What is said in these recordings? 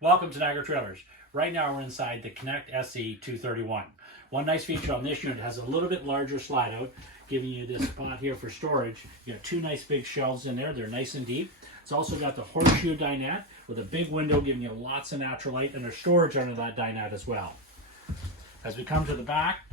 Welcome to Niagara Trailers. Right now we're inside the Connect SE 231. One nice feature on this unit has a little bit larger slide out, giving you this spot here for storage. You got two nice big shelves in there. They're nice and deep. It's also got the horseshoe dinette with a big window giving you lots of natural light, and there's storage under that dinette as well. As we come to the back,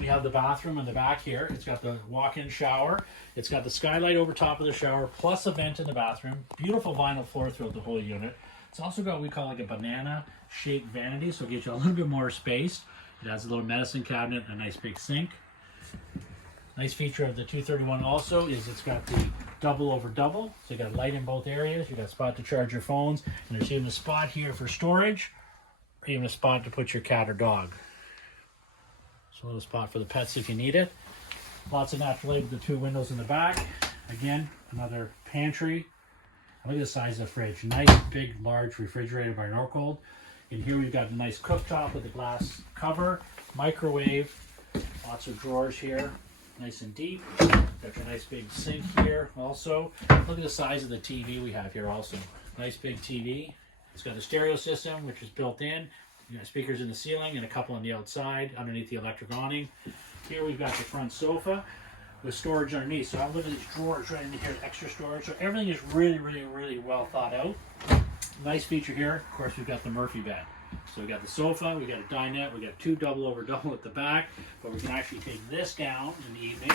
we have the bathroom in the back here. It's got the walk-in shower. It's got the skylight over top of the shower, plus a vent in the bathroom. Beautiful vinyl floor throughout the whole unit. It's also got what we call like a banana-shaped vanity, so it gives you a little bit more space. It has a little medicine cabinet and a nice big sink. Nice feature of the 231 also is it's got the double over double. So you got light in both areas. You got a spot to charge your phones, and there's even a spot here for storage, or even a spot to put your cat or dog. So a little spot for the pets if you need it. Lots of natural light with the two windows in the back. Again, another pantry. Look at the size of the fridge. Nice, big, large refrigerator by Norcold. In here we've got a nice cooktop with a glass cover, microwave, lots of drawers here, nice and deep. Got your nice big sink here also. Look at the size of the TV we have here also. Nice big TV. It's got a stereo system which is built in. You got speakers in the ceiling and a couple on the outside underneath the electric awning. Here we've got the front sofa with storage underneath. So I'm looking at these drawers right in here, extra storage. So everything is really well thought out. Nice feature here, of course, we've got the Murphy bed. So we got the sofa, we got a dinette, we got two double over double at the back, but we can actually take this down in the evening.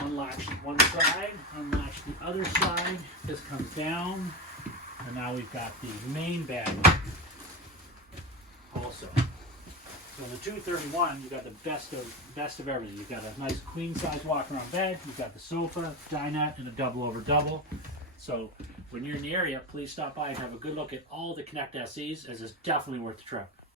Unlatch one side, unlatch the other side. This comes down, and now we've got the main bed also. So in the 231, you got the best of everything. You've got a nice queen size walk around bed. You've got the sofa, dinette, and a double over double. So when you're in the area, please stop by and have a good look at all the Connect SEs, as it's definitely worth the trip.